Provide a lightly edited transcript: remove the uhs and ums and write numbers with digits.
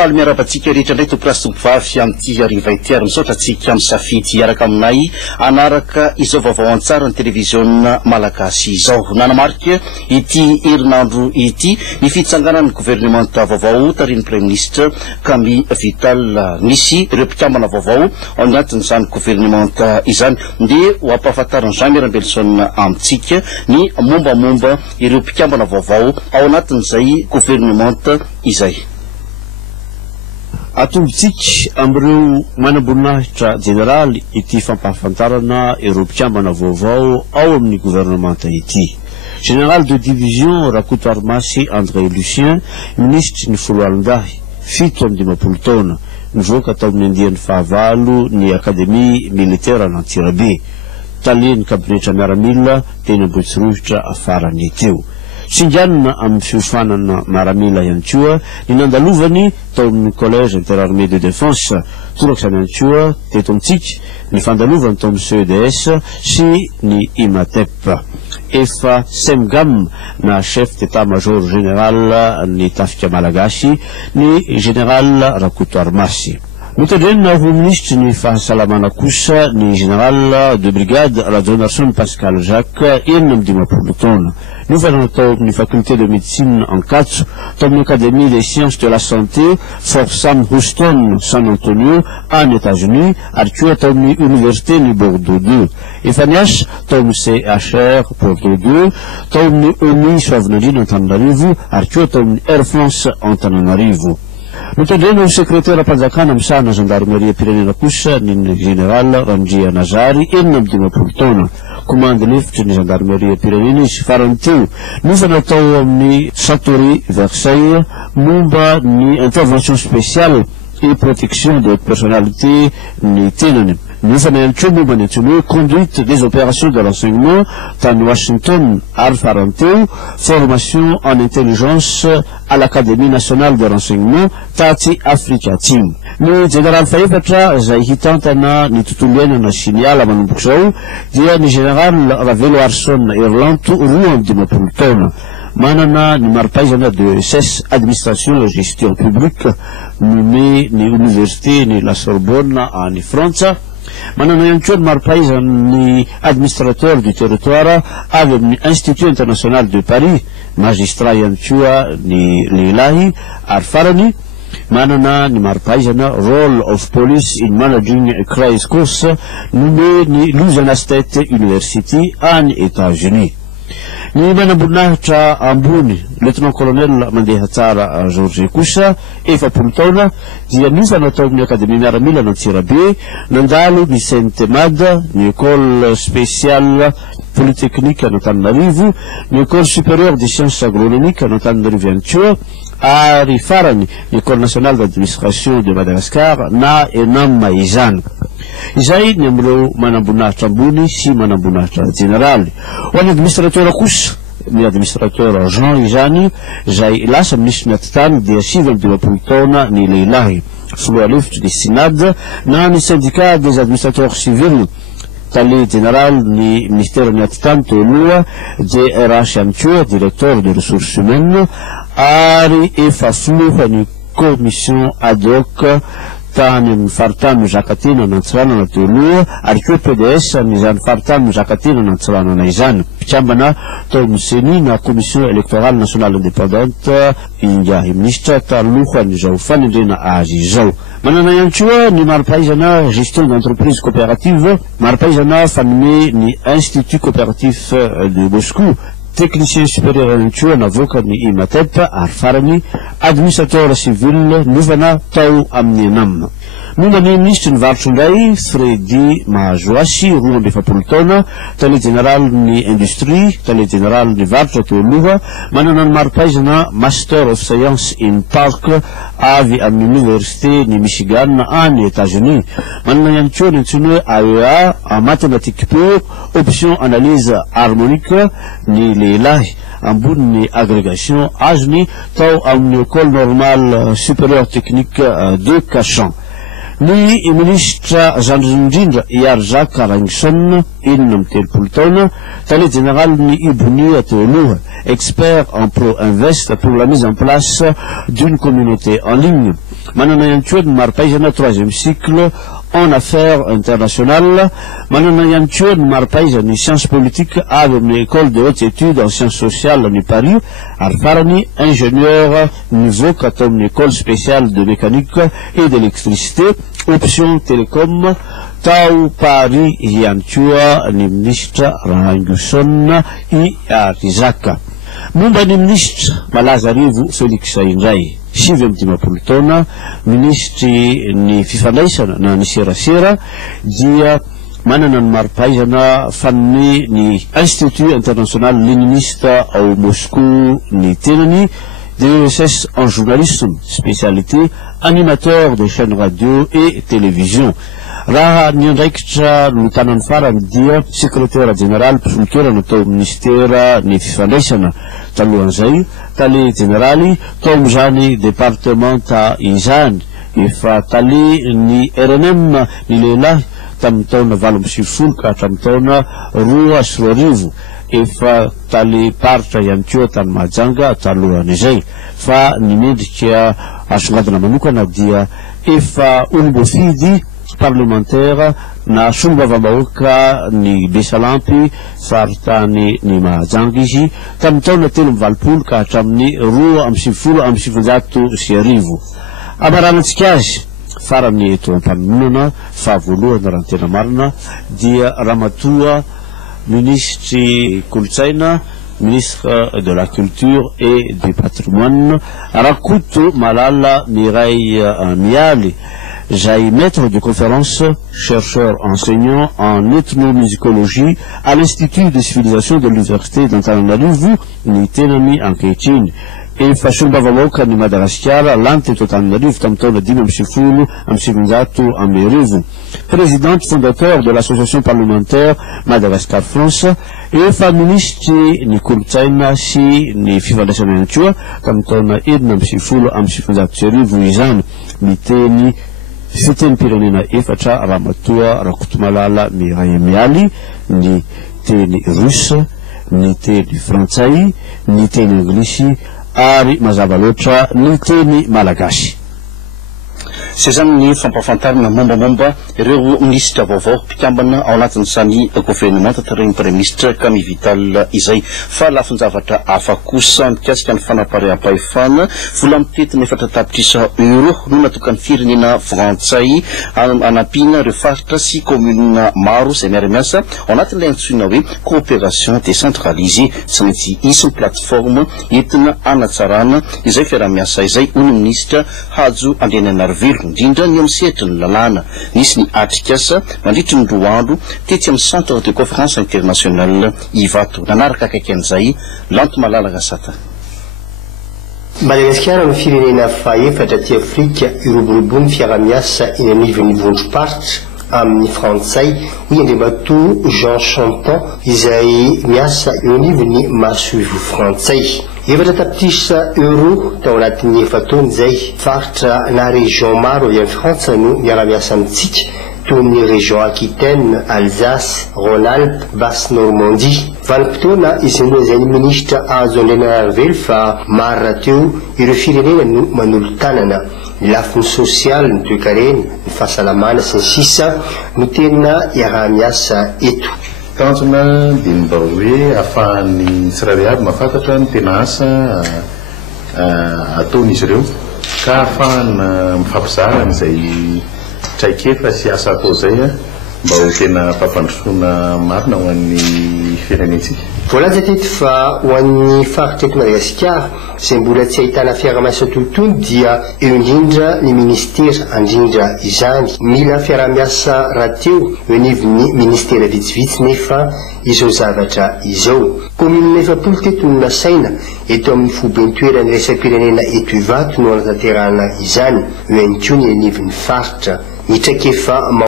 faly miarabantsika rehetra indray tomporasy tompovavy amin'ity hariva ity ary misaotra antsika amin'ny safidy hiaraka aminay anaraka izao vaovao an-tsara ny televiziona malagasy izao. Nanamarika ity herinandro ity ny fitsanganan'ny gouvernemanta vaovao tarin'ny premier ministre Kami Vital. Nisy ireo mpikambana vaovao ao anatin'izany gouvernemanta izany dia ho ampahafantarany Jean Mirambelisson amintsika ny mombamomba ireo mpikambana vaovao ao anatin'izay gouvernemanta izay. Atombontsika amin'ireo manam-boninahitra jeneraly ity fampahafantarana ireo mpikambana vaovao ao amin'ny gouvernemanta ity. Général de division Rakoto Armasy André Lucien, ministre ny folo alin-dahy, 7 taona, nivoaka tao amin'ny andian'ny fahavalo ny akademia militaire an'Antsirabe. Taleny kabinetra miaramila teny Ambohitsirovitra afarany teo. Tsinganina amin'ny fiofanana miaramila ihany koa ny nandalovany tao amin'ny collège interarmée de défense torak'izany ihany koa teto amintsika ny fandalovany tao amin'ny CEDS sy ny IMATEP. Efa semgam na chef d'état-major général ny tafika malagasy ny général Rakoto Armasy. Mitandrena ho ministre ny fahasalamana kosa ny général de brigade Radonarson Pascal Jacques 15 taona. Nouvelle tao amin'ny faculté de médecine Ankatso, tao amin'ny académie des sciences de la santé Fort Sam Houston San Antonio en États-Unis ary koa tao amin'ny université ny Bordeaux 2. Efa niasa tao amin'ny CHR Bordeaux 2, tao amin'ny ONU Soavinandrina Antananarivo ary koa tao amin'ny Air France Antananarivo. Mitandrena ho secrétaire mpanjakana misahana gendarmerie pirenena kosa ny général Randria Nazary 15 taona. Commande lefitry ny gendarmerie pirenena izy farany teo nofa natao amin'ny Châteauroux Versailles momba ny intervention spéciale et protection de personnalité ny tenany. Nofa ihany koa momba ny antsoina hoe conduite des opérations de renseignement tany Washington ary farany teo formation en intelligence à l'Académie nationale de renseignement taty Afrika Atsimo. Ny général faefatra izay hitantana ny tontolo iainana sy ny ala manomboka izao dia ny général Ravelo Arson Erlanto 12 taona. Manana ny maripaizana de SS administration et gestion publique nommé ny université ny La Sorbonne any Frantsa. Manana ihany koa ny maripaizany administrateur du territoire avy amin'ny Institut international de Paris, magistrat ihany koa ny lehilahy ary farany manana ny maripaizana role of police in managing a crisis course nommé ny Louisiana State University any États-Unis. Ny manam-boninahitra ambony lieutenant colonel mandeha tsara Georges kosa 40 taona dia nofa natao amin'ny akademia miaramila n'Antsirabe nandalo ny CNTMAD, ny école spéciale polytechnique n'Antananarivo, ny école supérieure des sciences agronomiques n'Antananarivo ihany koa ary farany ny école nationale d'administration de Madagascar na ENAM izany. Izay ny amin'ireo manam-boninahitra ambony sy manam-boninahitra jeneraly. Ho an'ny administrateur kosa ny administrateur Jean izany izay lasa ministre ny atitany dia 20 taona ny lehilahy. Filoha lefitry ny synade na ny syndicat des administrateurs civils tale général ny ministère ny atitany teo aloha DRH ihany koa directeur de ressources humaines ary efa filoha ny commission ad hoc tany amin'ny faritany Zakatena nantsiranana teo aloha ary koa PDS nyzany faritany Zakatena nantsiranana izany. Mpikambana tao amin'ny CENI na commission électorale nationale indépendante ingahy ministre talohan'izao fanendrena azy izao. Manana ihany koa ny maripaizana gestion d'entreprise coopérative, maripaizana fanome ny Institut coopératif de Moscou, technicien supérieur ihany koa navoaka ny IMATEP ary farany administrateur civil novana tao amin'ny ENAM. Momba ny ministre ny varotro indray Fredy Mahazoasy 12 taona, tale général ny industrie, tale général ny varotro teo aloha, manana ny maripaizana Master of Science in Park avy amin'ny université ny Michigan any États-Unis. Manana ihany koa ny antsoina hoe AEA en mathématique pure, option analyse harmonique ny lehilahy ambony ny agrégation azony tao amin'ny école normale supérieure technique de Cachan. Ny ministre Zandrindrindra Iary Jacques Arangson 30 taona, tale général ny Ibonia teo aloha, expert en pro-invest pour la mise en place d'une communauté en ligne. manana ihany koa ny maripaizana 3e cycle en affaires internationales, manana ihany koa ny maripaizany sciences politiques avy amin'ny école de hautes études en sciences sociales ny Paris, ary farany ingénieur niveau atao amin'ny école spéciale de mécanique et d'électricité option télécom tao Paris ihany koa ny ministre Ranguson i Rizaka. Momba ny ministre malaza arivo Félix indray 7 taona ministry ny fifandraisana na ny serasera dia manana ny maripaizana fanome ny Institut international léniniste ao Moscou ny tenany, DESS en journalisme, spécialité animateur de chaînes radio et télévision. Raha ny andraikitra no tanany farany dia secrétaire général mpisolokera tao ministère ny fifandraisana. Talohan'izay tale généraly tao amin'izany départementa izany efa tale ny RNM ny lehilahy tamin'ny taona 20 ka hatramin'ny taona 2010 efa tale paritra ihany koa tany Mahajanga talohan'izay, fa ny mendrika asongadina manokana dia efa olom-boafidy parlementaire na sombava-bahoaka ny Besalampy faritany ny Mahajanga izy tamin'ny taona 3 ka hatramin'ny 2017. Amaranantsika azy farany eto am-paninonana fa voalohany raha ny tena marina dia Ramatoa ministre Kolotsaina, ministre de la culture et du patrimoine, Rakoto Malala Mirai Mialy, j'ai maître de conférence, chercheur enseignant en ethnomusicologie à l'Institut de civilisation de l'Université d'Antananarivo, ny tenany ankehitriny. Efa sombava-bahoaka ny Madagasikara lanty eto Antananarivo tamin'ny taona 5 présidente fondateur de l'association parlementaire Madagascar France, efa ministry ny kolotsaina sy ny fifandraisana ihany koa tamin'ny taona 7 izany, miteny fiteny-pirenena efatra Ramatoa Rakoto Malala Mirai Mialy, ny teny russe, ny teny frantsay, ny teny anglisy ary mazava loatra ny teny malagasy. Sy zany ny fampafantarana mombamomba ireo ministra vaovao mpikambana ao anatin'izany gouvernement tatariny premier ministre Camille Vital izay, fa lafin-javatra hafa kosa mikasika ny fanapaream-pahefana vola mitetina 4 tapitrisa euro no natokany firenena frantsay anampiana ireo faritra sy commune maro izay miara-miasa ao anatin'ilay antsoina hoe coopération décentralisée, tsy maintsy isy ny plateforme entina anatsarana izay fiara-miasa izay hoy ny ministra Hajo Andriananarivelo indrindra ny amsehatra ny lalàna nisy ny atrikasa mandritry ny 2 andro tetsy amin'ny centre de conférence internationale Ivato. Nanaraka akaiky an'izay Lanto Malalaka Sata. Madagasikara no firenena faefatra ty Afrika iroborobo ny fiara-miasa eny anivon'ny vondrom-paritra amin'ny frantsay hoy Andriamatoa Jean Champan izay miasa eo anivon'ny masoivo frantsay. 7 tapitrisa euro tao anatin'ny efataona izay faritra na région maro avy amin'ny Frantsa no miara-miasa amitsika toy ny région Aquitaine, Alsace, Rhône-Alpes, Basse-Normandie. Vanim-potoana izy moa izay ny ministra Hajo Andriananarivelo fa maro rahateo ireo firenena no manolo-tanana ny lafiny sosialy, ny toe-karena, ny fahasalamana sy ny sisa no tena iara-miasa eto. Tanjona dia mba hoe ahafahan'ny tsirairay aby mahafantatra ny tena asa ataon'izy ireo ka ahafahana mifampizara n'izay traikefa sy asa atao izay mba ho tena mpampandrosoana marina ho an'ny firenentsika. Voalaza teto fa ho an'ny faritra eto Madagasikara izay mbola tsy ahitana fiara-miasa tontolo dia eo indrindra ny ministera andrindra izany. Mila fiara-miasa rahateo eo anivon'ny ministera vitsivitsy nefa izao zavatra izao. Commune 9 teto no nasaina eto amin'ny fobentoerany resam-pirenena eto Ivato no anatanterahana izany eo ihany koa ny anivon'ny faritra. Ny traikefa